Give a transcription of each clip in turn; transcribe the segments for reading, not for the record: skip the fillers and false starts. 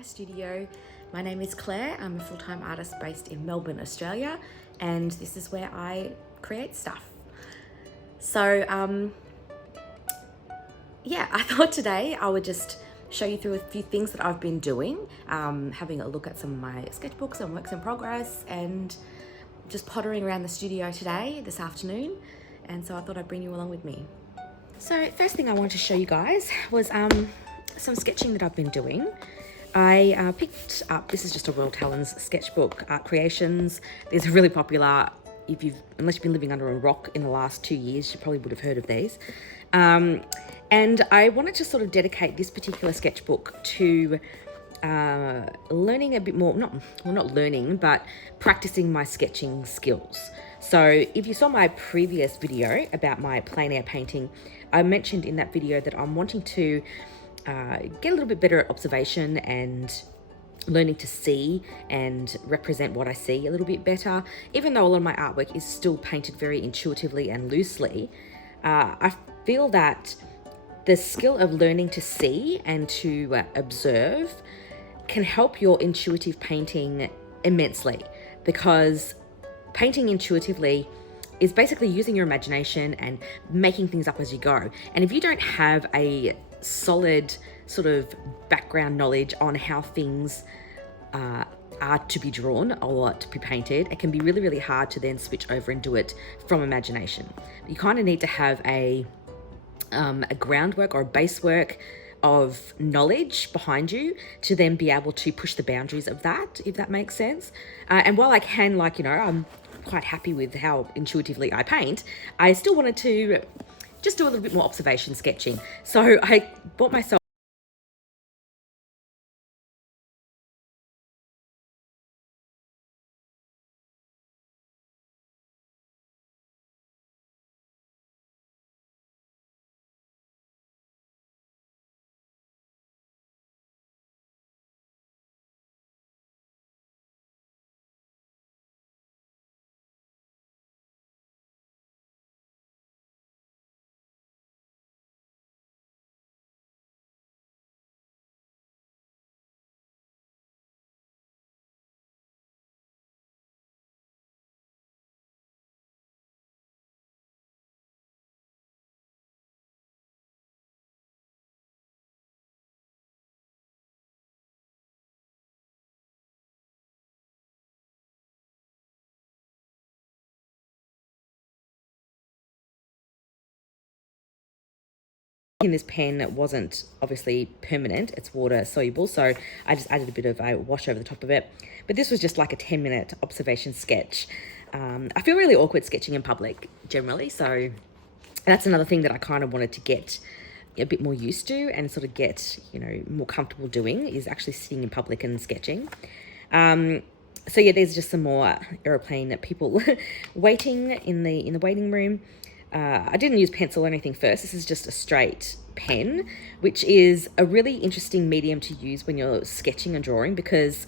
my studio. My name is Claire. I'm a full-time artist based in Melbourne, Australia, and this is where I create stuff. So yeah, I thought today I would just show you through a few things that I've been doing, having a look at some of my sketchbooks and works in progress, and just pottering around the studio today, this afternoon, and so I thought I'd bring you along with me. So first thing I wanted to show you guys was some sketching that I've been doing. I picked up, this is just a Royal Talens sketchbook, Art Creations. These are really popular. Unless you've been living under a rock in the last 2 years, you probably would have heard of these. And I wanted to sort of dedicate this particular sketchbook to learning a bit more, not learning, but practicing my sketching skills. So if you saw my previous video about my plein air painting, I mentioned in that video that I'm wanting to get a little bit better at observation and learning to see and represent what I see a little bit better. Even though a lot of my artwork is still painted very intuitively and loosely, I feel that the skill of learning to see and to observe can help your intuitive painting immensely, because painting intuitively is basically using your imagination and making things up as you go. And if you don't have a solid sort of background knowledge on how things are to be drawn or to be painted, it can be really, really hard to then switch over and do it from imagination. You kind of need to have a groundwork or a base work of knowledge behind you to then be able to push the boundaries of that, if that makes sense. And while I can, I'm quite happy with how intuitively I paint, I still wanted to just do a little bit more observation sketching. So I bought myself in this pen that wasn't obviously permanent, it's water soluble, so I just added a bit of a wash over the top of it. But this was just like a 10-minute observation sketch. I feel really awkward sketching in public generally, so that's another thing that I kind of wanted to get a bit more used to and sort of get, more comfortable doing, is actually sitting in public and sketching. So yeah, there's just some more aeroplane people waiting in the waiting room. I didn't use pencil or anything first. This is just a straight pen, which is a really interesting medium to use when you're sketching and drawing, because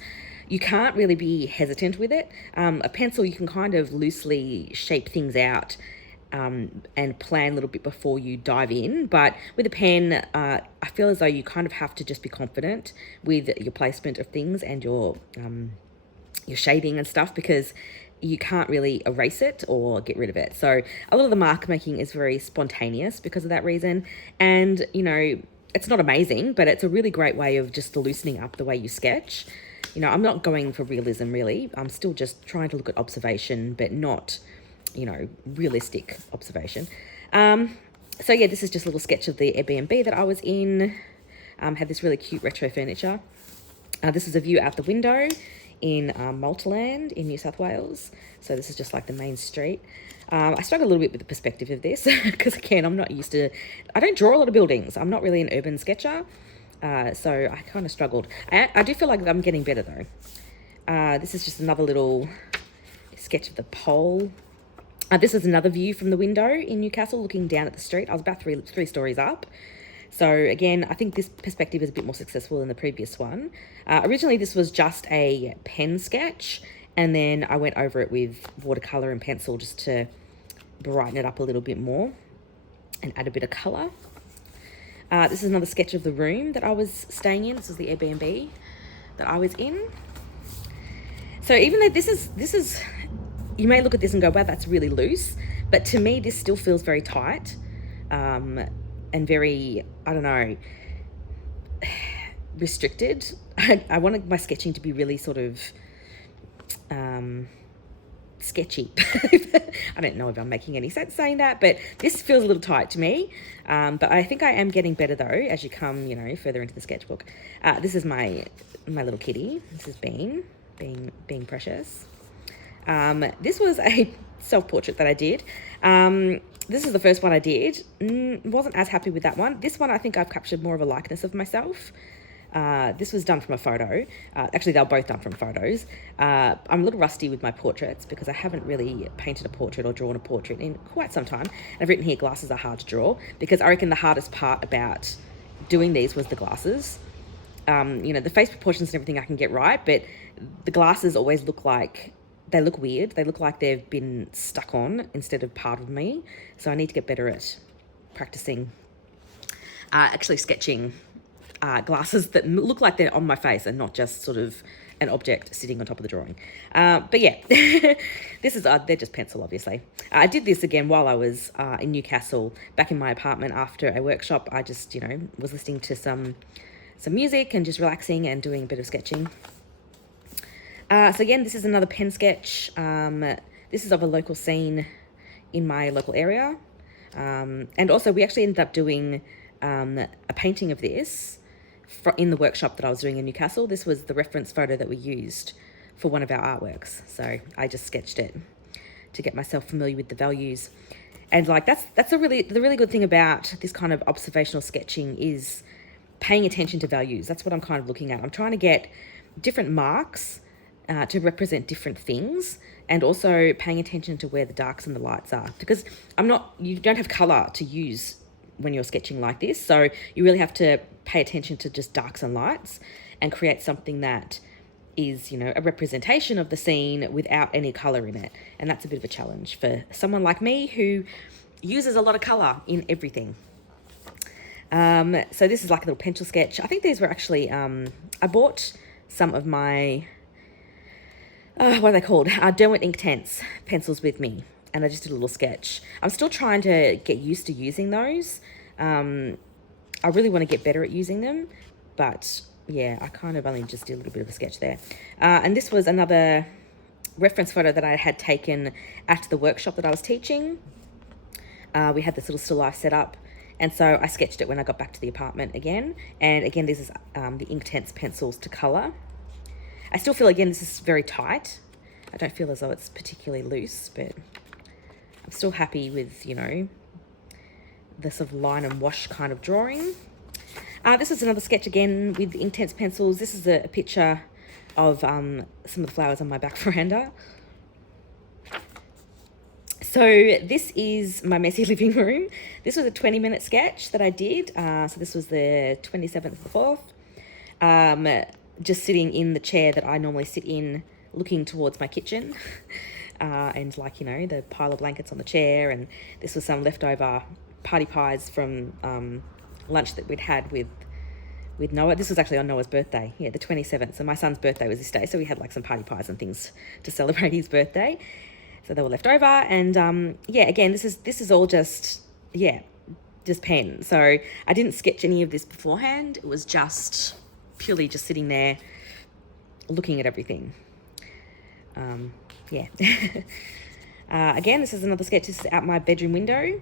you can't really be hesitant with it. A pencil, you can kind of loosely shape things out and plan a little bit before you dive in. But with a pen, I feel as though you kind of have to just be confident with your placement of things and your shading and stuff, because you can't really erase it or get rid of it. So a lot of the mark making is very spontaneous because of that reason. And, it's not amazing, but it's a really great way of just loosening up the way you sketch. I'm not going for realism really. I'm still just trying to look at observation, but not, realistic observation. So yeah, this is just a little sketch of the Airbnb that I was in. Had this really cute retro furniture. This is a view out the window in Maltaland in New South Wales. So this is just like the main street. I struggle a little bit with the perspective of this because again, I don't draw a lot of buildings. I'm not really an urban sketcher. So I kind of struggled. I do feel like I'm getting better though. This is just another little sketch of the pole. This is another view from the window in Newcastle looking down at the street. I was about three stories up. So again, I think this perspective is a bit more successful than the previous one. Originally, this was just a pen sketch, and then I went over it with watercolor and pencil just to brighten it up a little bit more and add a bit of color. This is another sketch of the room that I was staying in. This is the Airbnb. that I was in. So even though this is, you may look at this and go, wow, that's really loose. But to me, this still feels very tight and very, I don't know, restricted. I wanted my sketching to be really sort of sketchy. I don't know if I'm making any sense saying that, but this feels a little tight to me. But I think I am getting better though as you come, you know, further into the sketchbook. This is my little kitty. This is being precious. This was a self-portrait that I did. This is the first one I did. Wasn't as happy with that one. This one I think I've captured more of a likeness of myself. This was done from a photo. Actually, they were both done from photos. I'm a little rusty with my portraits because I haven't really painted a portrait or drawn a portrait in quite some time. I've written here glasses are hard to draw because I reckon the hardest part about doing these was the glasses. You know, the face proportions and everything I can get right, but the glasses always look like, they look weird. They look like they've been stuck on instead of part of me. So I need to get better at practicing, actually sketching glasses that look like they're on my face and not just sort of an object sitting on top of the drawing. But yeah, this is, they're just pencil, obviously. I did this again while I was in Newcastle, back in my apartment after a workshop. I just, you know, was listening to some music and just relaxing and doing a bit of sketching. So again, this is another pen sketch. This is of a local scene in my local area. And also we actually ended up doing a painting of this in the workshop that I was doing in Newcastle. This was the reference photo that we used for one of our artworks. So I just sketched it to get myself familiar with the values. And like that's the really good thing about this kind of observational sketching is paying attention to values. That's what I'm kind of looking at. I'm trying to get different marks to represent different things, and also paying attention to where the darks and the lights are, because you don't have color to use when you're sketching like this. So you really have to pay attention to just darks and lights and create something that is, you know, a representation of the scene without any color in it. And that's a bit of a challenge for someone like me who uses a lot of color in everything. So this is like a little pencil sketch. I think these were actually, I bought some of my, what are they called? Derwent Inktense pencils with me. And I just did a little sketch. I'm still trying to get used to using those. I really want to get better at using them. But yeah, I kind of only just did a little bit of a sketch there. And this was another reference photo that I had taken at the workshop that I was teaching. We had this little still life set up. And so I sketched it when I got back to the apartment again. And again, this is the Inktense pencils to colour. I still feel, again, this is very tight. I don't feel as though it's particularly loose, but I'm still happy with, you know, the sort of line and wash kind of drawing. This is another sketch again with Inktense pencils. This is a picture of some of the flowers on my back veranda. So this is my messy living room. This was a 20-minute sketch that I did. So this was the 27th of the 4th. Just sitting in the chair that I normally sit in, looking towards my kitchen. And like, you know, the pile of blankets on the chair. And this was some leftover party pies from lunch that we'd had with Noah. This was actually on Noah's birthday, yeah, the 27th. So my son's birthday was this day. So we had like some party pies and things to celebrate his birthday. So they were left over. And yeah, again, this is all just pen. So I didn't sketch any of this beforehand. It was just purely just sitting there looking at everything. Yeah. Again, this is another sketch. This is out my bedroom window.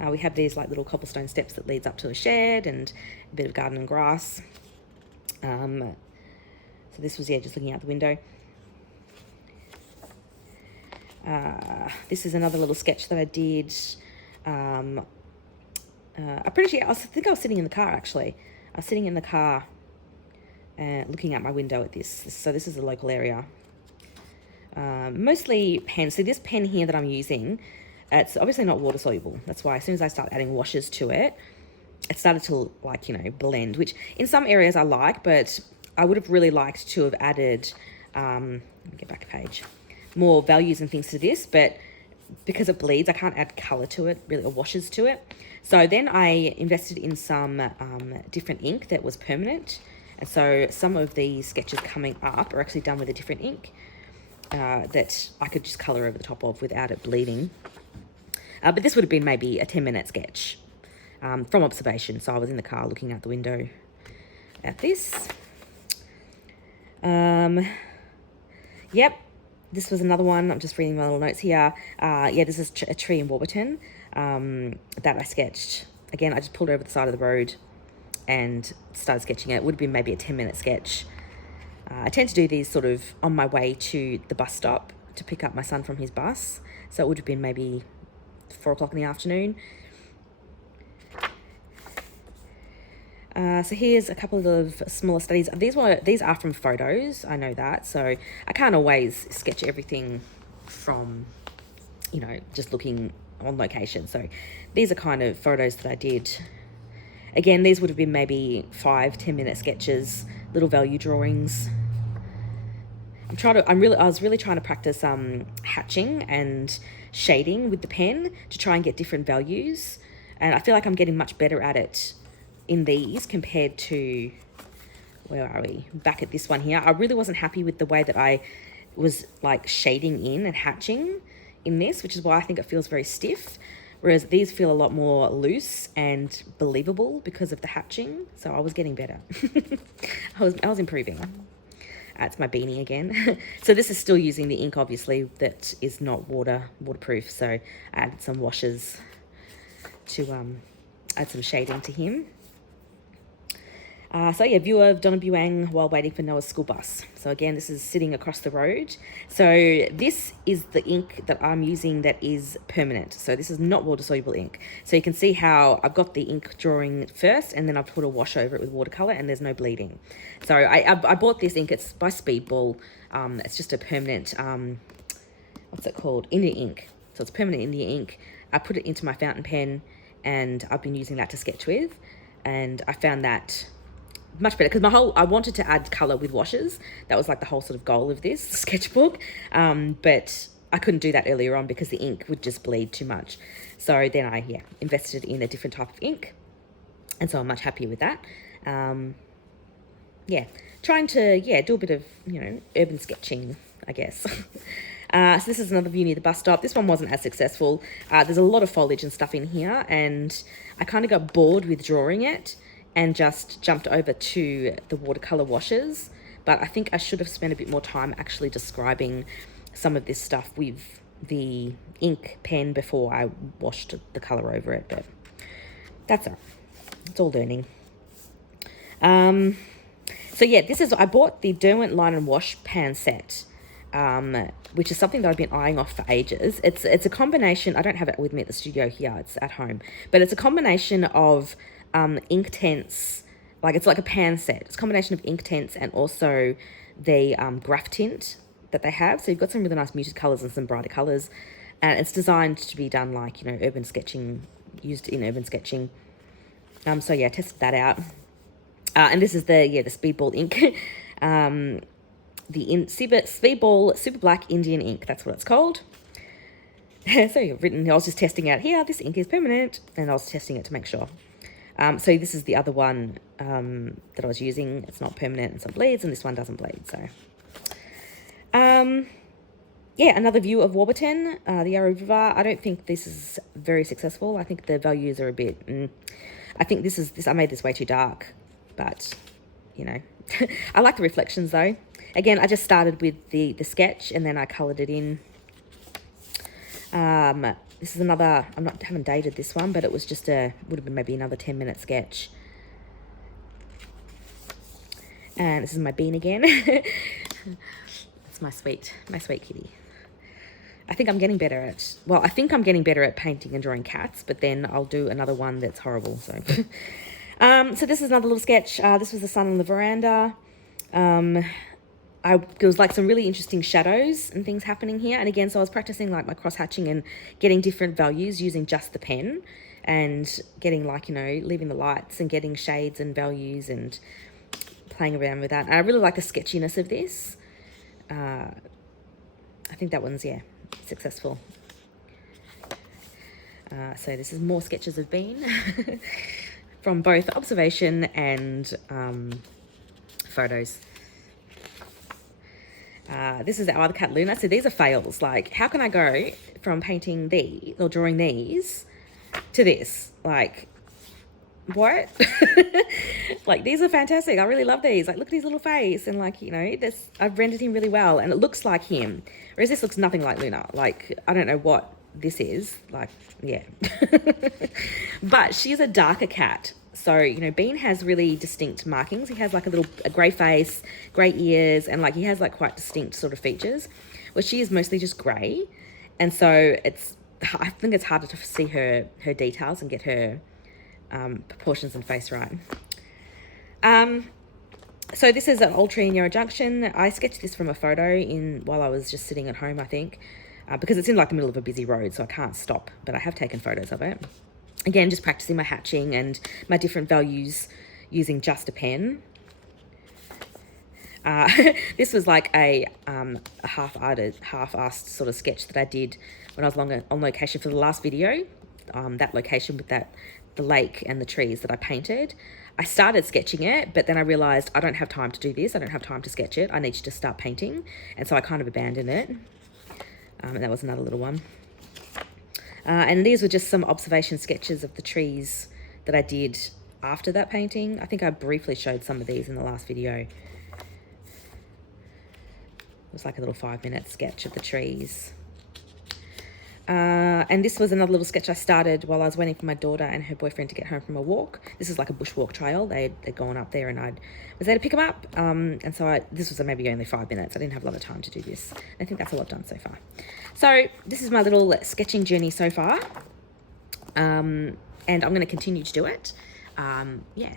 We have these like little cobblestone steps that leads up to a shed and a bit of garden and grass. So this was, just looking out the window. This is another little sketch that I did. I'm pretty sure, I think I was sitting in the car actually. I was sitting in the car looking out my window at this. So this is a local area. Mostly pen. So this pen here that I'm using, it's obviously not water soluble. That's why as soon as I start adding washes to it, it started to like, you know, blend, which in some areas I like, but I would have really liked to have added, let me get back a page, more values and things to this, but because it bleeds, I can't add color to it, really, or washes to it. So then I invested in some different ink that was permanent. And so some of these sketches coming up are actually done with a different ink that I could just colour over the top of without it bleeding. But this would have been maybe a 10-minute sketch from observation. So I was in the car looking out the window at this. Yep, this was another one. I'm just reading my little notes here. Yeah, this is a tree in Warburton that I sketched. Again, I just pulled over the side of the road and started sketching it. It would have been maybe a 10-minute sketch. I tend to do these sort of on my way to the bus stop to pick up my son from his bus. So it would have been maybe 4 o'clock in the afternoon. So here's a couple of smaller studies. These are from photos, I know that. So I can't always sketch everything from, you know, just looking on location. So these are kind of photos that I did. Again, these would have been maybe 5-10-minute sketches, little value drawings. I was really trying to practice hatching and shading with the pen to try and get different values. And I feel like I'm getting much better at it in these compared to, where are we? Back at this one here. I really wasn't happy with the way that I was like shading in and hatching in this, which is why I think it feels very stiff. Whereas these feel a lot more loose and believable because of the hatching. So I was getting better. I was improving. It's my beanie again. So this is still using the ink, obviously, that is not waterproof. So I added some washes to add some shading to him. So yeah, view of Donna Buang while waiting for Noah's school bus. So again, this is sitting across the road. So this is the ink that I'm using that is permanent. So this is not water-soluble ink. So you can see how I've got the ink drawing first and then I've put a wash over it with watercolor and there's no bleeding. So I bought this ink. It's by Speedball. It's just a permanent, what's it called? India ink. So it's permanent India ink. I put it into my fountain pen and I've been using that to sketch with. And I found that much better because I wanted to add color with washes. That was like the whole sort of goal of this sketchbook. But I couldn't do that earlier on because the ink would just bleed too much. So then I invested in a different type of ink. And so I'm much happier with that. Trying to, do a bit of, urban sketching, I guess. So this is another view near the bus stop. This one wasn't as successful. There's a lot of foliage and stuff in here and I kind of got bored with drawing it and just jumped over to the watercolor washes. But I think I should have spent a bit more time actually describing some of this stuff with the ink pen before I washed the color over it, but that's all right. It's all learning. So yeah, I bought the Derwent Line and Wash pan set, which is something that I've been eyeing off for ages. It's a combination, I don't have it with me at the studio here, it's at home, but it's a combination of ink tints, it's like a pan set. It's a combination of ink tints and also the graph tint that they have. So you've got some really nice muted colours and some brighter colours. And it's designed to be done urban sketching, used in urban sketching. So yeah, I tested that out. And this is the Speedball ink. Speedball Super Black Indian ink, that's what it's called. So I was just testing out here, this ink is permanent, and I was testing it to make sure. So this is the other one that I was using. It's not permanent and some bleeds, and this one doesn't bleed. So, another view of Warburton, the Yarra River. I don't think this is very successful. I think the values are a bit. I think I made this way too dark, but I like the reflections though. Again, I just started with the sketch and then I coloured it in. This is another, haven't dated this one, but it was just would have been maybe another 10-minute sketch. And this is my bean again. It's my sweet kitty. I think I'm getting better at painting and drawing cats, but then I'll do another one that's horrible. So, so this is another little sketch. This was the sun on the veranda. There was some really interesting shadows and things happening here. And again, so I was practicing my cross hatching and getting different values using just the pen and getting leaving the lights and getting shades and values and playing around with that. And I really like the sketchiness of this. I think that one's, successful. So this is more sketches of Bean from both observation and photos. This is our other cat, Luna. So these are fails. Like, how can I go from painting these or drawing these to this? Like, what? Like, these are fantastic. I really love these. Like, look at his little face. And like, you know, this, I've rendered him really well. And it looks like him. Whereas this looks nothing like Luna. Like, I don't know what this is. Like, yeah. But she's a darker cat. So, you know, Bean has really distinct markings. He has like a grey face, grey ears, and like he has like quite distinct sort of features, where she is mostly just grey. And so I think it's harder to see her details and get her proportions and face right. So this is an old tree in Yarra Junction. I sketched this from a photo while I was just sitting at home, I think, because it's in like the middle of a busy road, so I can't stop, but I have taken photos of it. Again, just practicing my hatching and my different values using just a pen. This was like a half-assed sort of sketch that I did when I was on location for the last video. That location with the lake and the trees that I painted. I started sketching it, but then I realized I don't have time to do this. I don't have time to sketch it. I need to just start painting. And so I kind of abandoned it. And that was another little one. And these were just some observation sketches of the trees that I did after that painting. I think I briefly showed some of these in the last video. It was like a little 5-minute sketch of the trees. And this was another little sketch I started while I was waiting for my daughter and her boyfriend to get home from a walk. This is like a bushwalk trail. They'd gone up there and I was there to pick them up. And so this was maybe only 5 minutes. I didn't have a lot of time to do this. I think that's all I've done so far. So this is my little sketching journey so far. And I'm going to continue to do it. Yeah.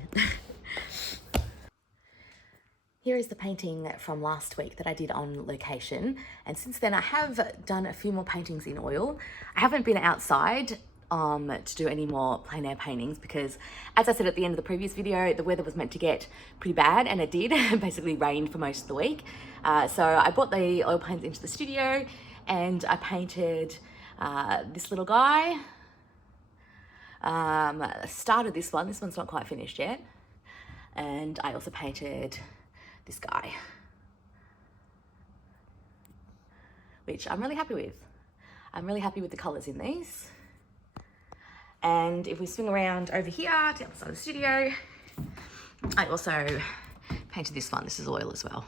Here is the painting from last week that I did on location. And since then I have done a few more paintings in oil. I haven't been outside to do any more plein air paintings because, as I said at the end of the previous video, the weather was meant to get pretty bad, and it did. Basically rained for most of the week. So I brought the oil paints into the studio and I painted this little guy. Started this one. This one's not quite finished yet. And I also painted this guy, which I'm really happy with. I'm really happy with the colors in these. And if we swing around over here to the other side of the studio, I also painted this one. This is oil as well.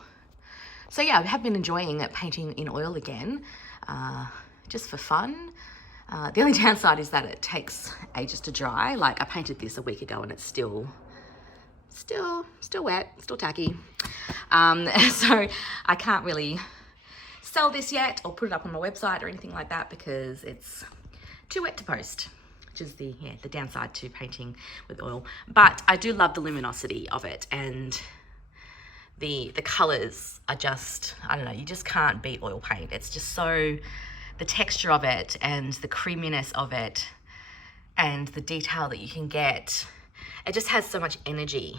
So yeah, I have been enjoying painting in oil again, just for fun. The only downside is that it takes ages to dry. Like, I painted this a week ago and it's still wet, still tacky. So I can't really sell this yet or put it up on my website or anything like that because it's too wet to post, which is the downside to painting with oil. But I do love the luminosity of it, and the colors are just, I don't know, you just can't beat oil paint. It's just so, the texture of it and the creaminess of it and the detail that you can get, it just has so much energy,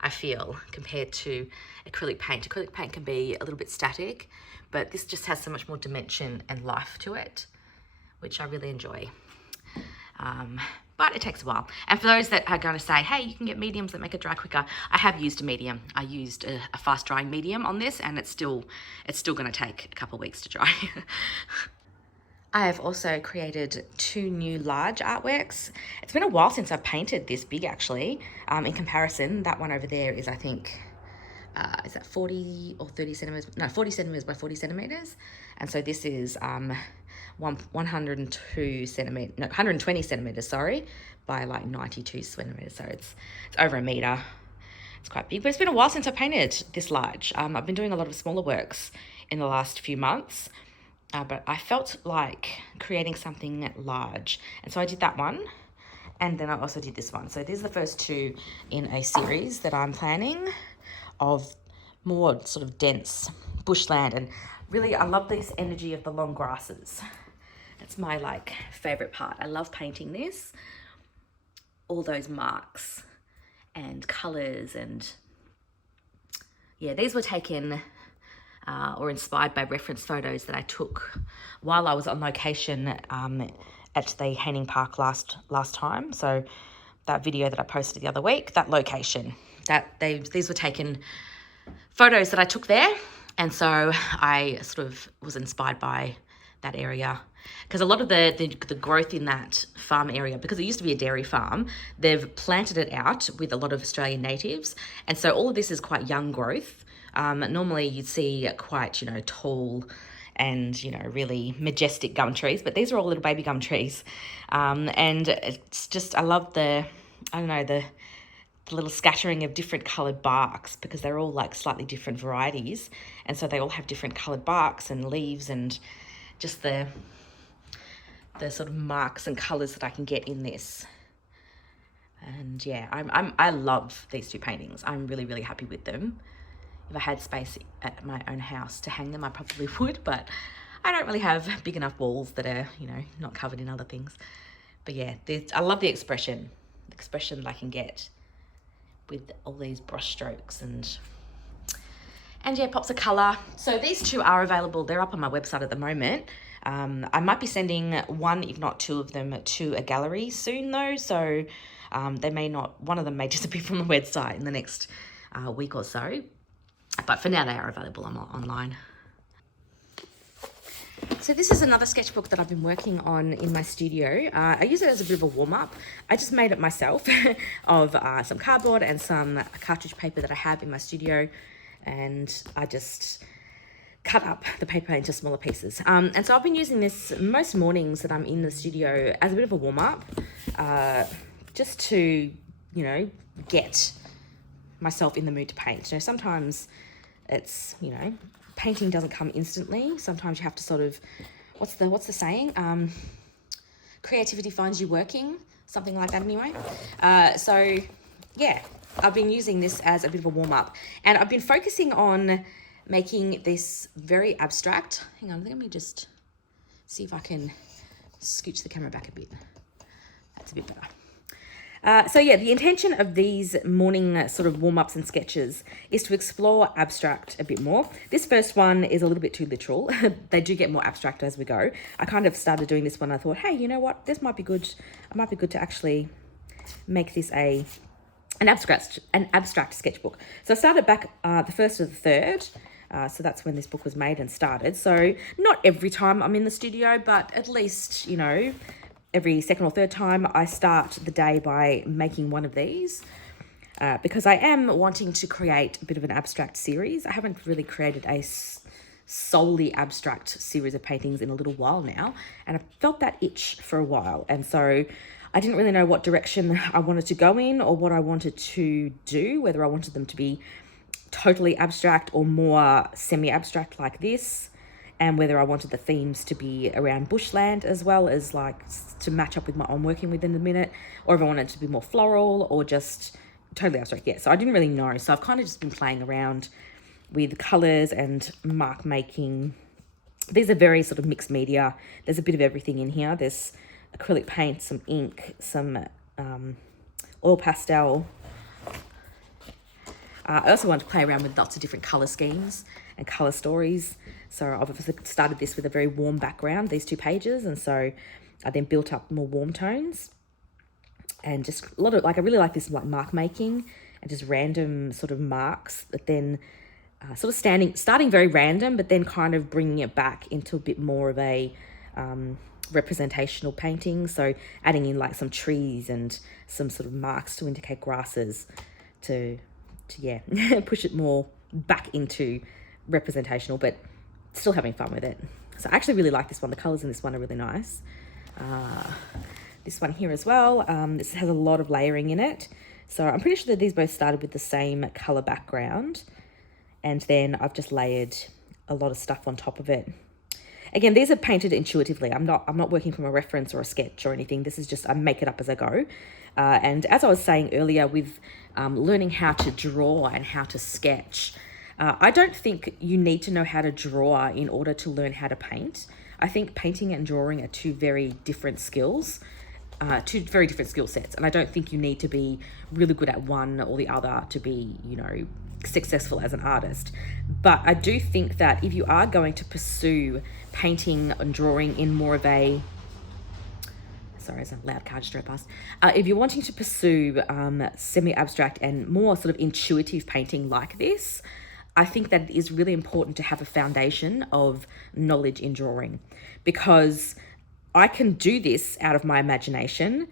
I feel, compared to acrylic paint. Acrylic paint can be a little bit static, but this just has so much more dimension and life to it, which I really enjoy. But it takes a while. And for those that are going to say, hey, you can get mediums that make it dry quicker, I have used a medium. I used a fast drying medium on this, and it's still going to take a couple of weeks to dry. I have also created 2 new large artworks. It's been a while since I've painted this big, actually. In comparison, that one over there is, I think, is that 40 or 30 centimeters? No, 40 centimeters by 40 centimeters. And so this is 120 centimeters, sorry, by like 92 centimeters. So it's over a meter. It's quite big, but it's been a while since I painted this large. I've been doing a lot of smaller works in the last few months. But I felt like creating something large. And so I did that one. And then I also did this one. So these are the first 2 in a series that I'm planning of more sort of dense bushland. And really, I love this energy of the long grasses. That's my like favorite part. I love painting this. All those marks and colors, and yeah, these were taken or inspired by reference photos that I took while I was on location at the Haining Park last time. So that video that I posted the other week, that location, these were taken photos that I took there. And so I sort of was inspired by that area, because a lot of the growth in that farm area, because it used to be a dairy farm, they've planted it out with a lot of Australian natives. And so all of this is quite young growth. Normally you'd see quite, tall and, really majestic gum trees, but these are all little baby gum trees. And it's just, I love the little scattering of different coloured barks, because they're all like slightly different varieties. And so they all have different coloured barks and leaves, and just the sort of marks and colours that I can get in this. And yeah, I love these two paintings. I'm really, really happy with them. If I had space at my own house to hang them, I probably would, but I don't really have big enough walls that are, not covered in other things. But yeah, I love the expression that I can get with all these brush strokes and yeah, pops of colour. So these two are available. They're up on my website at the moment. I might be sending one, if not two of them, to a gallery soon though. So one of them may disappear from the website in the next week or so. But for now, they are available online. So this is another sketchbook that I've been working on in my studio. I use it as a bit of a warm-up. I just made it myself of some cardboard and some cartridge paper that I have in my studio, and I just cut up the paper into smaller pieces. And so I've been using this most mornings that I'm in the studio as a bit of a warm-up, just to, get myself in the mood to paint. Sometimes it's, painting doesn't come instantly. Sometimes you have to sort of, what's the saying? Creativity finds you working, something like that anyway. So yeah, I've been using this as a bit of a warm-up, and I've been focusing on making this very abstract. Hang on, let me just see if I can scooch the camera back a bit. That's a bit better. So yeah, the intention of these morning sort of warm-ups and sketches is to explore abstract a bit more. This first one is a little bit too literal. They do get more abstract as we go. I kind of started doing this one. I thought, hey, you know what? This might be good. It might be good to actually make this an abstract sketchbook. So I started back the 1st of the 3rd. So that's when this book was made and started. So not every time I'm in the studio, but at least, every 2nd or 3rd time I start the day by making one of these, because I am wanting to create a bit of an abstract series. I haven't really created a solely abstract series of paintings in a little while now, and I've felt that itch for a while. And so I didn't really know what direction I wanted to go in or what I wanted to do, whether I wanted them to be totally abstract or more semi-abstract like this, and whether I wanted the themes to be around bushland as well as like to match up with what I'm working with in a minute, or if I wanted it to be more floral or just totally abstract. Yeah, so I didn't really know. So I've kind of just been playing around with colours and mark making. These are very sort of mixed media. There's a bit of everything in here. There's acrylic paint, some ink, some oil pastel. I also wanted to play around with lots of different colour schemes and colour stories. So I've obviously started this with a very warm background, these 2 pages. And so I then built up more warm tones and just a lot of, I really like this like mark making and just random sort of marks, but then sort of starting very random, but then kind of bringing it back into a bit more of a representational painting. So adding in like some trees and some sort of marks to indicate grasses to yeah, push it more back into representational, but still having fun with it. So I actually really like this one. The colours in this one are really nice. This one here as well. This has a lot of layering in it. So I'm pretty sure that these both started with the same colour background, and then I've just layered a lot of stuff on top of it. Again, these are painted intuitively. I'm not working from a reference or a sketch or anything. This is just, I make it up as I go. And as I was saying earlier, with learning how to draw and how to sketch, I don't think you need to know how to draw in order to learn how to paint. I think painting and drawing are 2 very different skills, 2 very different skill sets. And I don't think you need to be really good at one or the other to be, successful as an artist. But I do think that if you are going to pursue painting and drawing in more of a, sorry, it's a loud car just drove past. If you're wanting to pursue semi-abstract and more sort of intuitive painting like this, I think that it is really important to have a foundation of knowledge in drawing, because I can do this out of my imagination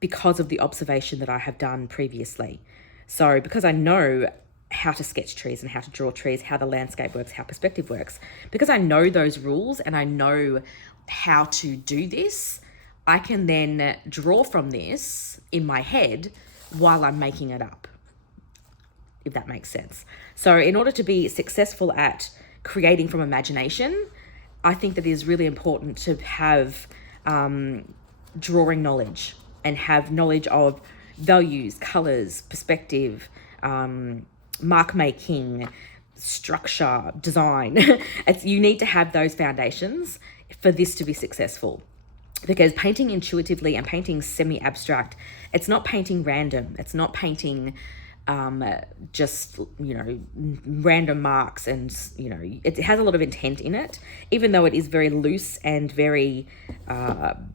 because of the observation that I have done previously. So because I know how to sketch trees and how to draw trees, how the landscape works, how perspective works, because I know those rules and I know how to do this, I can then draw from this in my head while I'm making it up, if that makes sense. So in order to be successful at creating from imagination, I think that it is really important to have drawing knowledge and have knowledge of values, colors, perspective, mark making, structure, design. You need to have those foundations for this to be successful. Because painting intuitively and painting semi-abstract, it's not painting random. It's not painting just, random marks, and, it has a lot of intent in it, even though it is very loose and very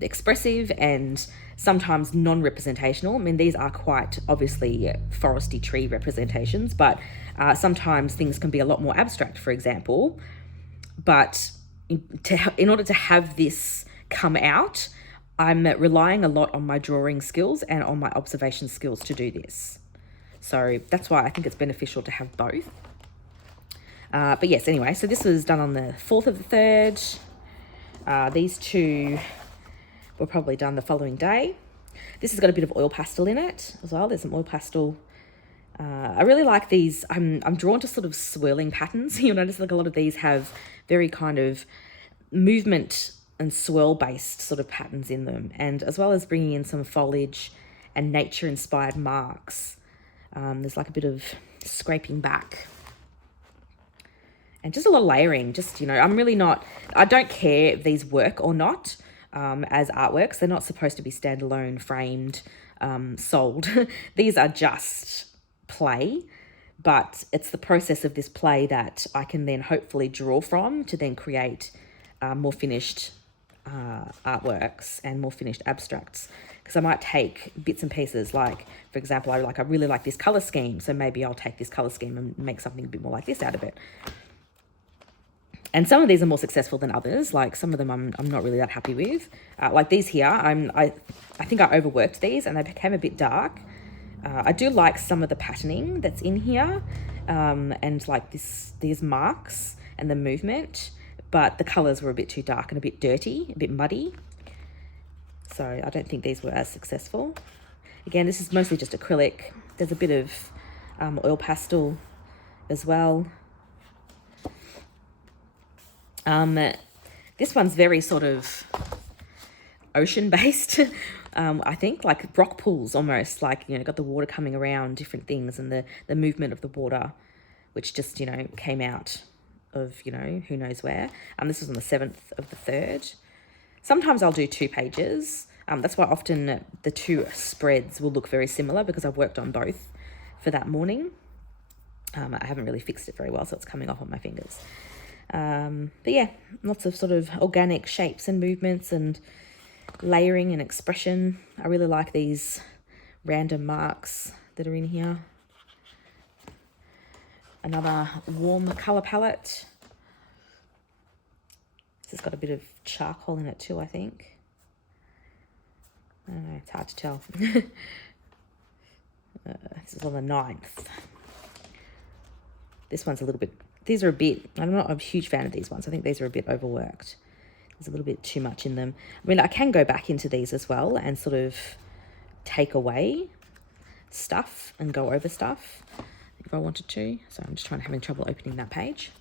expressive and sometimes non-representational. I mean, these are quite obviously foresty tree representations, but sometimes things can be a lot more abstract, for example. But in order to have this come out, I'm relying a lot on my drawing skills and on my observation skills to do this. So that's why I think it's beneficial to have both. But yes, anyway, so this was done on the 4th of the 3rd. These two were probably done the following day. This has got a bit of oil pastel in it as well. There's some oil pastel. I really like these. I'm drawn to sort of swirling patterns. You'll notice like a lot of these have very kind of movement and swirl based sort of patterns in them, and as well as bringing in some foliage and nature inspired marks. There's like a bit of scraping back and just a lot of layering. Just, I don't care if these work or not as artworks. They're not supposed to be standalone, framed, sold. These are just play, but it's the process of this play that I can then hopefully draw from to then create more finished artworks and more finished abstracts. Because I might take bits and pieces, like, for example, I really like this color scheme, so maybe I'll take this color scheme and make something a bit more like this out of it. And some of these are more successful than others. Like some of them I'm not really that happy with. Like these here, I think I overworked these and they became a bit dark. I do like some of the patterning that's in here, and like these marks and the movement, but the colors were a bit too dark and a bit dirty, a bit muddy. So I don't think these were as successful. Again, this is mostly just acrylic. There's a bit of oil pastel as well. This one's very sort of ocean-based, I think, like rock pools almost, like, got the water coming around, different things, and the movement of the water, which just, came out of, who knows where. This was on the 7th of the 3rd. Sometimes I'll do 2 pages. That's why often the 2 spreads will look very similar, because I've worked on both for that morning. I haven't really fixed it very well, so it's coming off on my fingers. But yeah, lots of sort of organic shapes and movements and layering and expression. I really like these random marks that are in here. Another warm colour palette. This has got a bit of charcoal in it too, I think. I don't know, it's hard to tell. This is on the 9th. This one's a little bit, these are a bit, I'm not a huge fan of these ones. I think these are a bit overworked. There's a little bit too much in them. I mean, I can go back into these as well and sort of take away stuff and go over stuff if I wanted to. So I'm just having trouble opening that page.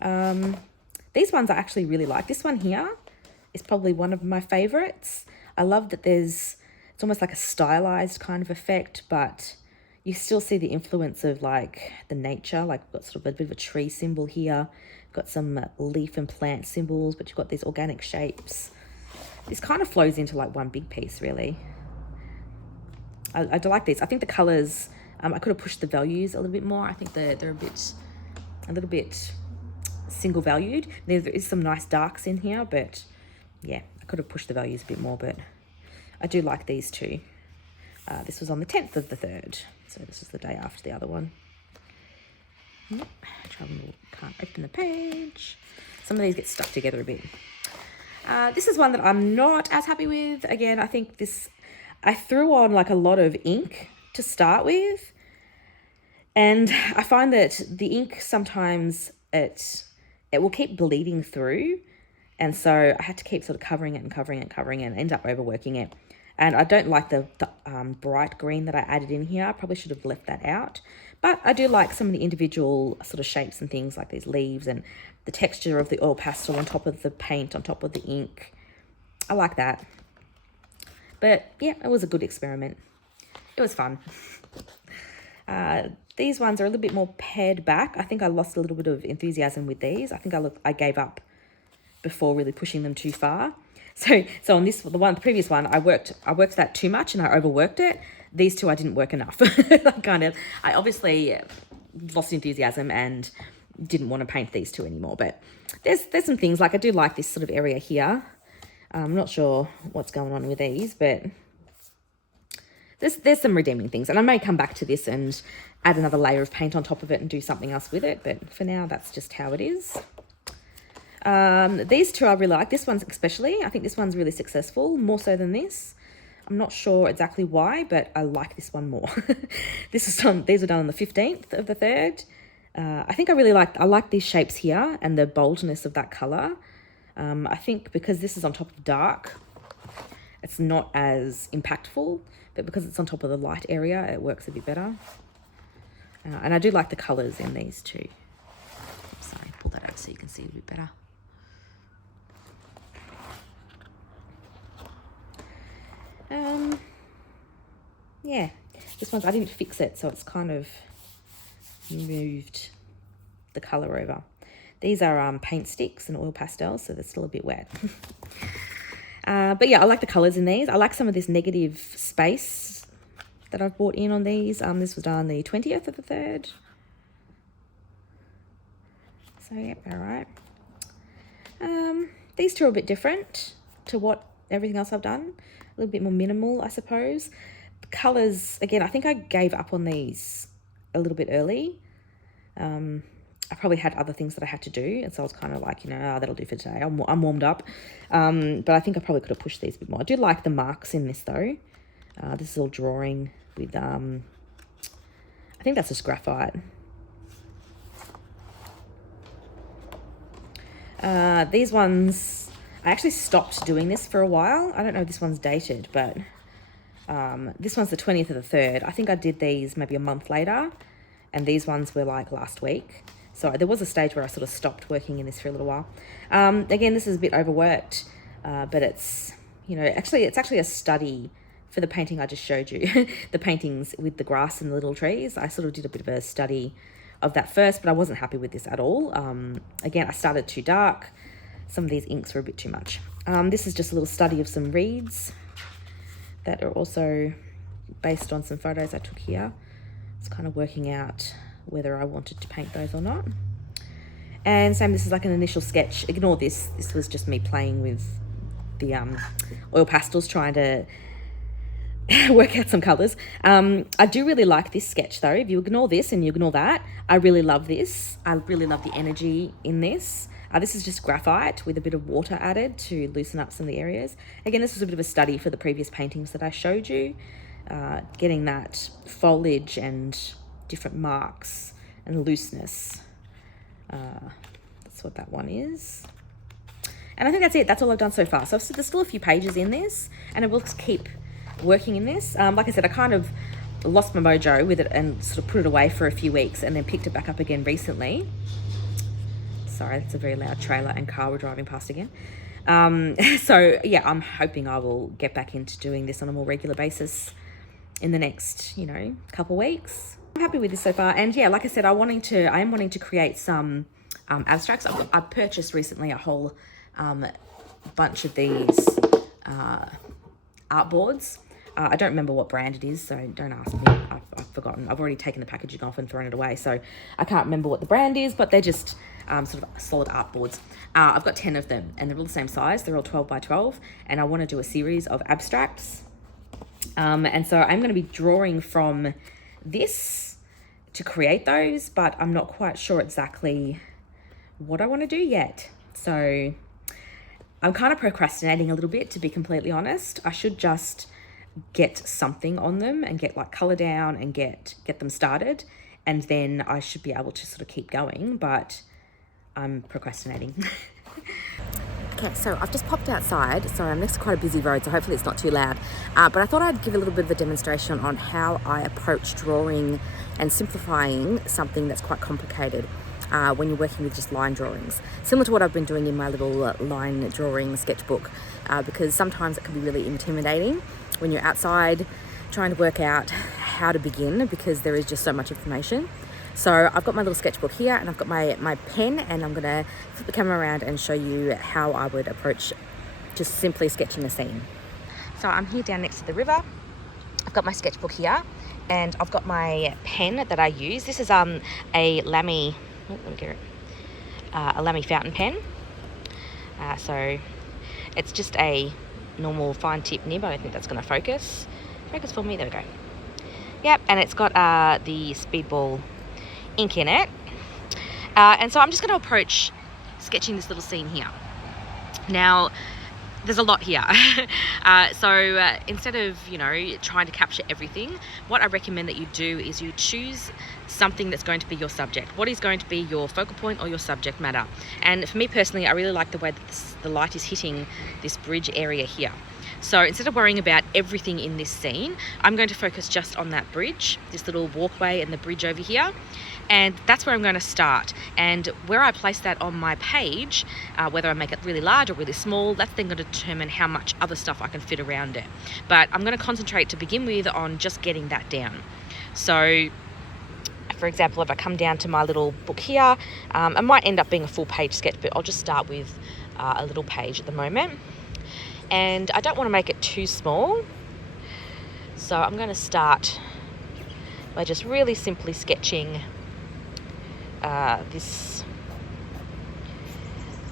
These ones I actually really like. This one here is probably one of my favorites. I love that it's almost like a stylized kind of effect, but you still see the influence of like the nature, like we've got sort of a bit of a tree symbol here, got some leaf and plant symbols, but you've got these organic shapes. This kind of flows into like one big piece, really. I do like these. I think the colors, I could have pushed the values a little bit more. I think they're a little bit single valued. There is some nice darks in here, but yeah, I could have pushed the values a bit more, but I do like these two. This was on the 10th of the 3rd, so this is the day after the other one. Can't open the page. Some of these get stuck together a bit. This is one that I'm not as happy with. Again, I think I threw on like a lot of ink to start with. And I find that the ink sometimes it will keep bleeding through. And so I had to keep sort of covering it and end up overworking it. And I don't like the bright green that I added in here. I probably should have left that out. But I do like some of the individual sort of shapes and things like these leaves and the texture of the oil pastel on top of the paint, on top of the ink. I like that. But yeah, it was a good experiment. It was fun. These ones are a little bit more pared back. I think I lost a little bit of enthusiasm with these. I think I gave up before really pushing them too far. So on the previous one, I worked that too much and I overworked it. These two I didn't work enough. I obviously lost enthusiasm and didn't want to paint these two anymore. But there's some things, like I do like this sort of area here. I'm not sure what's going on with these, but there's some redeeming things. And I may come back to this and add another layer of paint on top of it and do something else with it. But for now, that's just how it is. These two I really like. This one's especially. I think this one's really successful, more so than this. I'm not sure exactly why, but I like this one more. These were done on the 15th of the 3rd. I think I like these shapes here and the boldness of that colour. I think because this is on top of dark, it's not as impactful, but because it's on top of the light area, it works a bit better. And I do like the colours in these too. Sorry, pull that out so you can see a bit better. Yeah, this one's, I didn't fix it, so it's kind of moved the colour over. These are paint sticks and oil pastels, so they're still a bit wet. But yeah, I like the colours in these. I like some of this negative space that I've brought in on these. This was done the 20th of the 3rd. So yeah, all right. These two are a bit different to what everything else I've done. A little bit more minimal, I suppose. Colours, again, I think I gave up on these a little bit early. I probably had other things that I had to do, and so I was kind of like, that'll do for today. I'm warmed up. But I think I probably could have pushed these a bit more. I do like the marks in this though. This is all drawing with, I think that's just graphite. These ones, I actually stopped doing this for a while. I don't know if this one's dated, but this one's the 20th of the 3rd. I think I did these maybe a month later, and these ones were like last week. So there was a stage where I sort of stopped working in this for a little while. Again, this is a bit overworked, but it's, it's actually a study for the painting I just showed you. The paintings with the grass and the little trees. I sort of did a bit of a study of that first, but I wasn't happy with this at all. Again, I started too dark. Some of these inks were a bit too much. This is just a little study of some reeds that are also based on some photos I took here. It's kind of working out whether I wanted to paint those or not. And same, this is like an initial sketch. Ignore this. This was just me playing with the oil pastels, trying to work out some colours. I do really like this sketch though. If you ignore this and you ignore that, I really love this. I really love the energy in this. This is just graphite with a bit of water added to loosen up some of the areas. Again, this was a bit of a study for the previous paintings that I showed you. Getting that foliage and different marks and looseness. That's what that one is. And I think that's it. That's all I've done so far. So there's still a few pages in this, and I will keep working in this. Like I said, I kind of lost my mojo with it and sort of put it away for a few weeks and then picked it back up again recently. Sorry, that's a very loud trailer and car we're driving past again. So yeah, I'm hoping I will get back into doing this on a more regular basis in the next, couple weeks. I'm happy with this so far. And yeah, like I said, I am wanting to create some abstracts. I've purchased recently a whole bunch of these art boards. I don't remember what brand it is, so don't ask me. I've forgotten. I've already taken the packaging off and thrown it away, so I can't remember what the brand is, but they're just sort of solid art boards. I've got 10 of them, and they're all the same size. They're all 12 by 12, and I want to do a series of abstracts. And so I'm going to be drawing from this to create those, but I'm not quite sure exactly what I want to do yet. So I'm kind of procrastinating a little bit, to be completely honest. I should just get something on them and get like color down and get them started, and then I should be able to sort of keep going, but I'm procrastinating. Okay, so I've just popped outside. Sorry, I'm next to quite a busy road, so hopefully it's not too loud. But I thought I'd give a little bit of a demonstration on how I approach drawing and simplifying something that's quite complicated when you're working with just line drawings. Similar to what I've been doing in my little line drawing sketchbook, because sometimes it can be really intimidating when you're outside trying to work out how to begin, because there is just so much information. So I've got my little sketchbook here, and I've got my pen, and I'm gonna flip the camera around and show you how I would approach just simply sketching a scene. So I'm here down next to the river. I've got my sketchbook here, and I've got my pen that I use. This is a Lamy, a Lamy fountain pen. So it's just a normal fine tip nib. I don't think that's gonna focus for me. There we go. Yep, and it's got the Speedball ink in it, and so I'm just going to approach sketching this little scene here. Now there's a lot here, so instead of trying to capture everything, what I recommend that you do is you choose something that's going to be your subject. What is going to be your focal point or your subject matter? And for me personally, I really like the way that the light is hitting this bridge area here. So instead of worrying about everything in this scene, I'm going to focus just on that bridge, this little walkway and the bridge over here. And that's where I'm going to start. And where I place that on my page, whether I make it really large or really small, that's then going to determine how much other stuff I can fit around it. But I'm going to concentrate to begin with on just getting that down. So for example, if I come down to my little book here, it might end up being a full page sketch, but I'll just start with a little page at the moment. And I don't want to make it too small, so I'm going to start by just really simply sketching this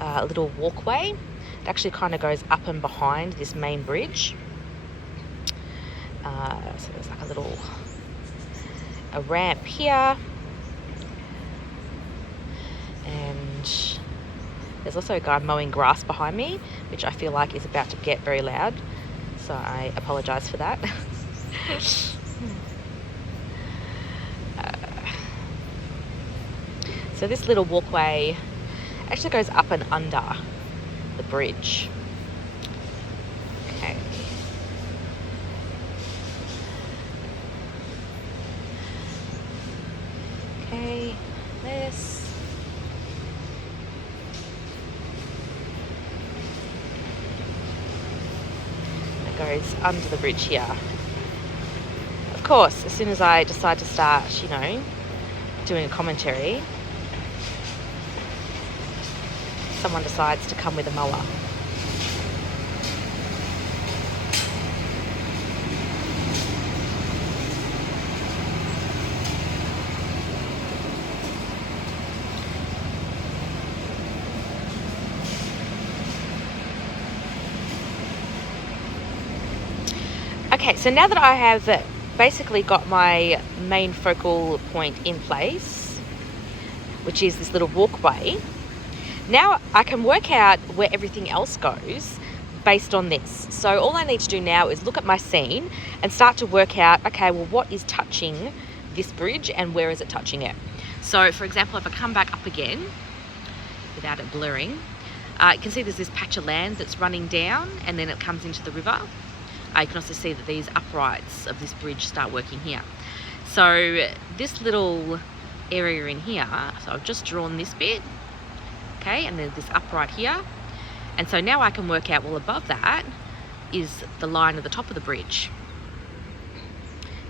little walkway. It actually kind of goes up and behind this main bridge. So there's like a ramp here, and there's also a guy mowing grass behind me, which I feel like is about to get very loud, so I apologise for that. So this little walkway actually goes up and under the bridge. Okay. Okay, this. Goes under the bridge here. Of course, as soon as I decide to start, doing a commentary, someone decides to come with a mower. Okay, so now that I have basically got my main focal point in place, which is this little walkway, now I can work out where everything else goes based on this. So all I need to do now is look at my scene and start to work out, okay, well, what is touching this bridge and where is it touching it? So for example, if I come back up again without it blurring, you can see there's this patch of land that's running down and then it comes into the river. You can also see that these uprights of this bridge start working here. So this little area in here, so I've just drawn this bit, okay, and there's this upright here. And so now I can work out, well, above that is the line of the top of the bridge.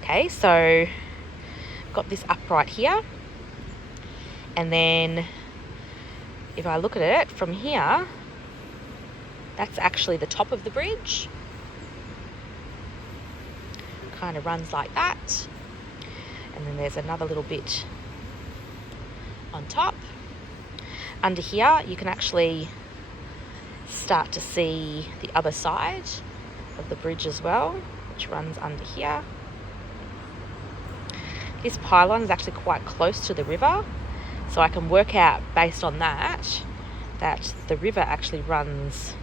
Okay, so I've got this upright here. And then if I look at it from here, that's actually the top of the bridge. Kind of runs like that, and then there's another little bit on top. Under here you can actually start to see the other side of the bridge as well, which runs under here. this pylon is actually quite close to the river, so I can work out based on that the river actually runs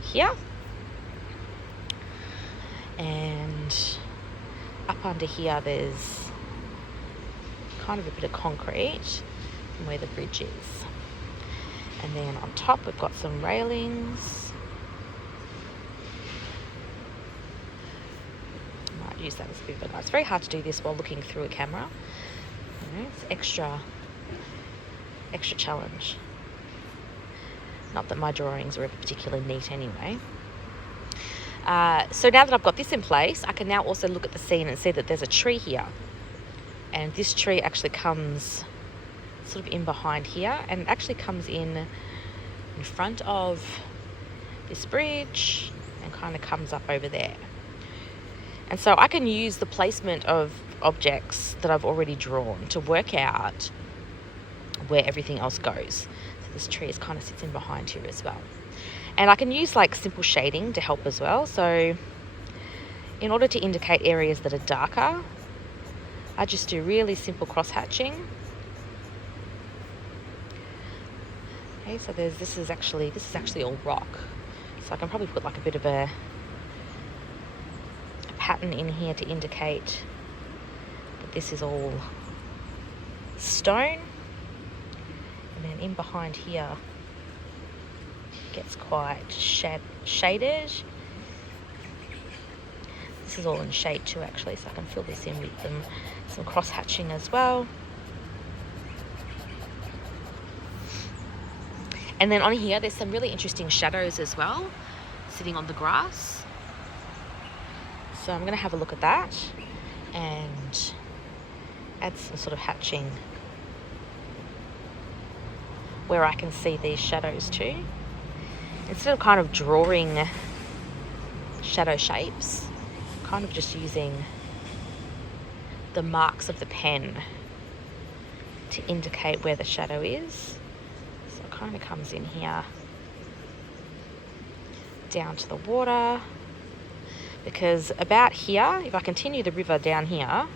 here, and up under here there's kind of a bit of concrete from where the bridge is. And then on top we've got some railings. I might use that as a bit of a guide. It's very hard to do this while looking through a camera. You know, it's extra challenge. Not that my drawings are ever particularly neat anyway. So now that I've got this in place, I can now also look at the scene and see that there's a tree here. And this tree actually comes sort of in behind here, and it actually comes in front of this bridge and kind of comes up over there. And so I can use the placement of objects that I've already drawn to work out where everything else goes. So this tree is kind of sits in behind here as well. And I can use like simple shading to help as well. So in order to indicate areas that are darker, I just do really simple cross hatching. Okay, so this is actually all rock. So I can probably put like a bit of a pattern in here to indicate that this is all stone. And then in behind here it gets quite shaded. This is all in shade too actually, so I can fill this in with some cross hatching as well. And then on here there's some really interesting shadows as well sitting on the grass. So I'm going to have a look at that and add some sort of hatching where I can see these shadows too. Instead of kind of drawing shadow shapes, I'm kind of just using the marks of the pen to indicate where the shadow is. So it kind of comes in here down to the water, because about here, if I continue the river down here,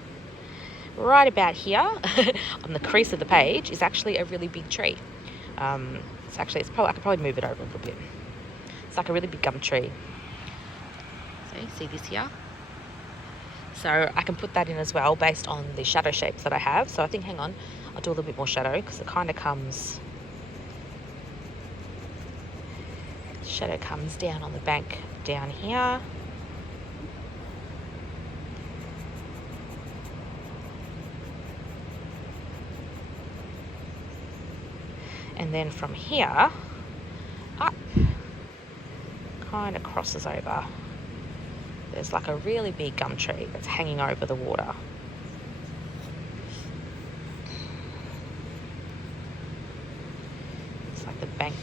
right about here on the crease of the page is actually a really big tree. I could probably move it over a little bit. It's like a really big gum tree. See this here? So I can put that in as well based on the shadow shapes that I have. So I think, hang on, I'll do a little bit more shadow because it kind of comes, shadow comes down on the bank down here. And then from here up, kind of crosses over. There's like a really big gum tree that's hanging over the water. It's like the bank,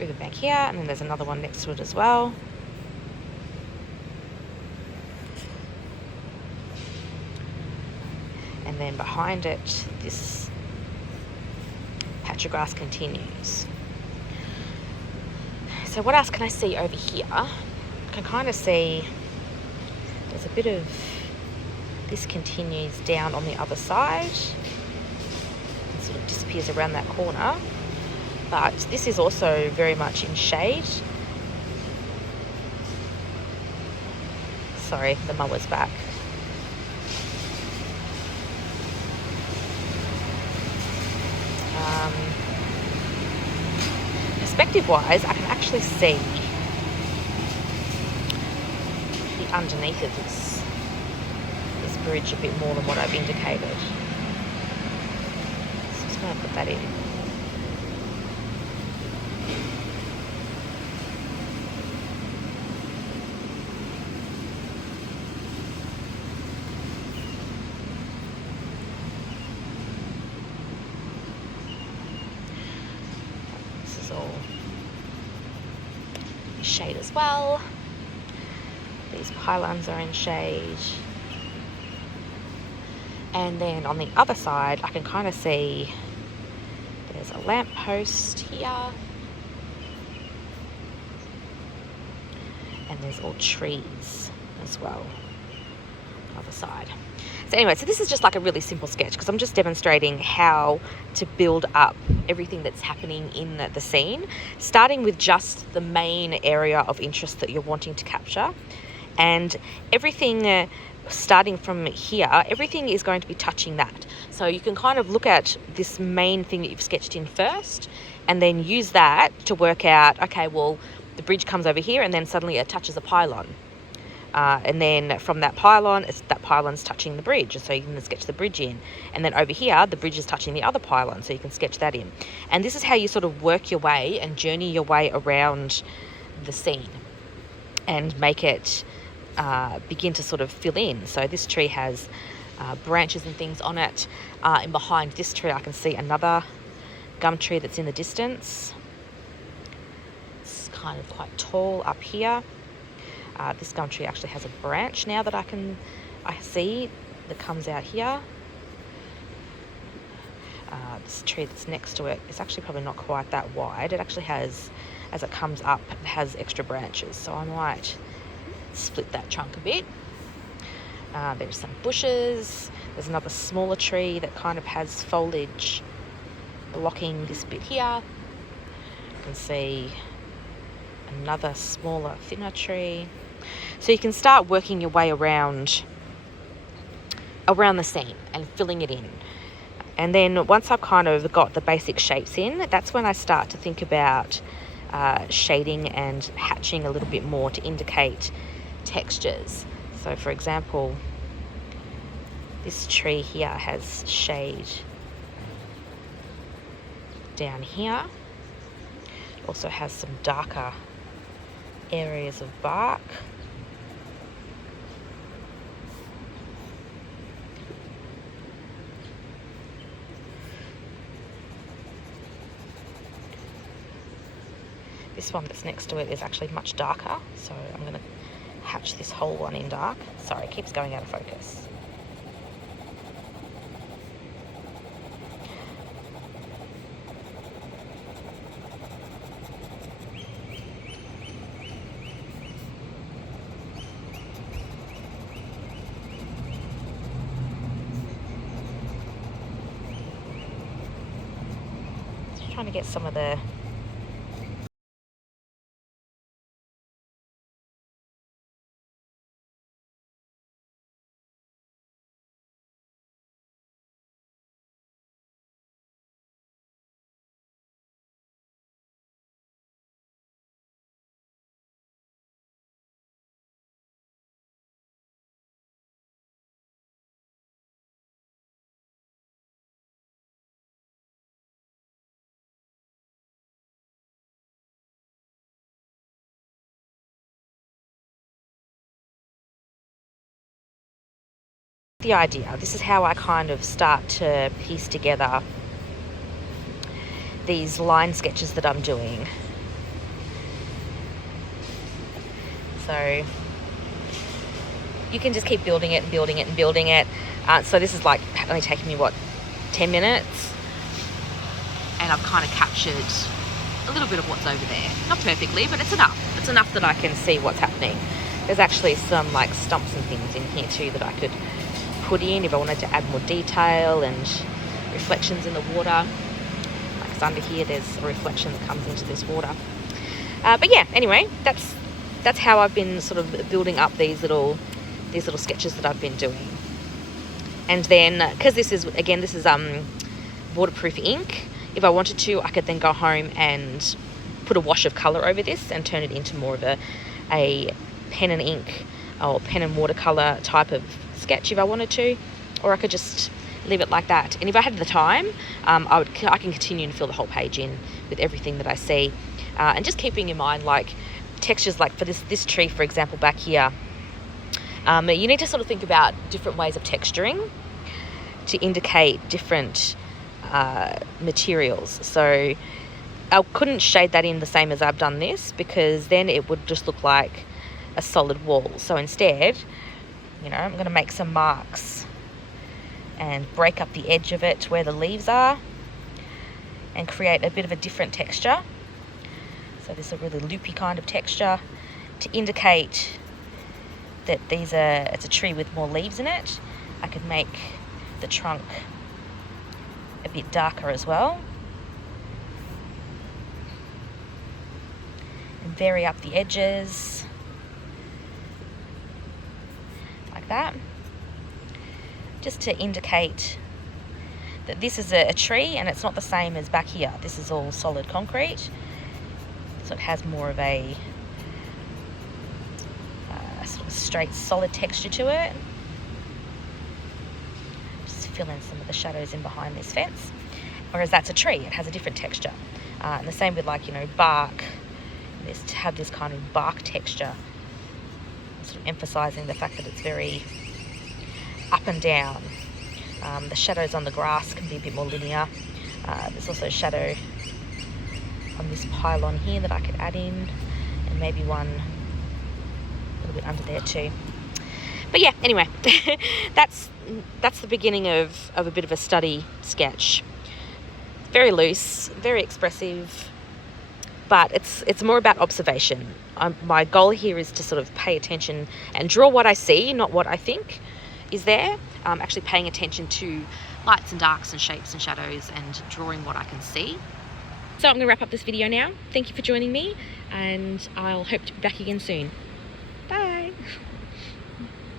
river bank here, and then there's another one next to it as well. And then behind it, this patch of grass continues. So what else can I see over here? I can kind of see there's a bit of, this continues down on the other side and sort of disappears around that corner, but this is also very much in shade. Sorry, the mower's back. Perspective-wise, I can actually see the underneath of this bridge a bit more than what I've indicated. So I'm just going to put that in. All shade as well. These pylons are in shade. And then on the other side, I can kind of see there's a lamp post here. And there's all trees as well other side. So anyway, so this is just like a really simple sketch because I'm just demonstrating how to build up everything that's happening in the scene, starting with just the main area of interest that you're wanting to capture. And everything starting from here, everything is going to be touching that. So you can kind of look at this main thing that you've sketched in first and then use that to work out, okay, well, the bridge comes over here and then suddenly it touches a pylon. And then from that pylon, that pylon's touching the bridge, so you can sketch the bridge in. And then over here, the bridge is touching the other pylon, so you can sketch that in. And this is how you sort of work your way and journey your way around the scene and make it begin to sort of fill in. So this tree has branches and things on it. And behind this tree, I can see another gum tree that's in the distance. It's kind of quite tall up here. This gum tree actually has a branch now that I see that comes out here. This tree that's next to it is actually probably not quite that wide. It actually has, as it comes up, it has extra branches. So I might split that trunk a bit. There's some bushes. There's another smaller tree that kind of has foliage blocking this bit here. You can see another smaller, thinner tree. So you can start working your way around the scene and filling it in. And then once I've kind of got the basic shapes in, that's when I start to think about shading and hatching a little bit more to indicate textures. So for example, this tree here has shade down here. It also has some darker areas of bark. This one that's next to it is actually much darker, so I'm going to hatch this whole one in dark. Sorry, it keeps going out of focus. Just trying to get some of the idea. This is how I kind of start to piece together these line sketches that I'm doing. So you can just keep building it and building it and building it. So this is like only taking me, 10 minutes? And I've kind of captured a little bit of what's over there. Not perfectly, but it's enough. It's enough that I can see what's happening. There's actually some like stumps and things in here too that I could put in if I wanted to add more detail and reflections in the water. Like under here, there's a reflection that comes into this water. But yeah, anyway, that's how I've been sort of building up these little sketches that I've been doing. And then, because this is waterproof ink, if I wanted to, I could then go home and put a wash of colour over this and turn it into more of a pen and ink or pen and watercolour type of sketch if I wanted to, or I could just leave it like that. And if I had the time, I can continue and fill the whole page in with everything that I see, and just keeping in mind like textures, like for this tree, for example, back here. You need to sort of think about different ways of texturing to indicate different materials. So I couldn't shade that in the same as I've done this, because then it would just look like a solid wall. So instead, I'm going to make some marks and break up the edge of it where the leaves are and create a bit of a different texture. So this is a really loopy kind of texture to indicate that it's a tree with more leaves in it, I could make the trunk a bit darker as well. And vary up the edges, like that. Just to indicate that this is a tree and it's not the same as back here. This is all solid concrete. So it has more of a sort of straight, solid texture to it. Just fill in some of the shadows in behind this fence. Whereas that's a tree, it has a different texture. And the same with, like, you know, bark. This to have this kind of bark texture, sort of emphasizing the fact that it's very up and down. The shadows on the grass can be a bit more linear. There's also shadow on this pylon here that I could add in, and maybe one a little bit under there too. But yeah, anyway, that's the beginning of a bit of a study sketch. Very loose, very expressive, but it's more about observation. My goal here is to sort of pay attention and draw what I see, not what I think is there. Actually paying attention to lights and darks and shapes and shadows and drawing what I can see. So I'm going to wrap up this video now. Thank you for joining me, and I'll hope to be back again soon.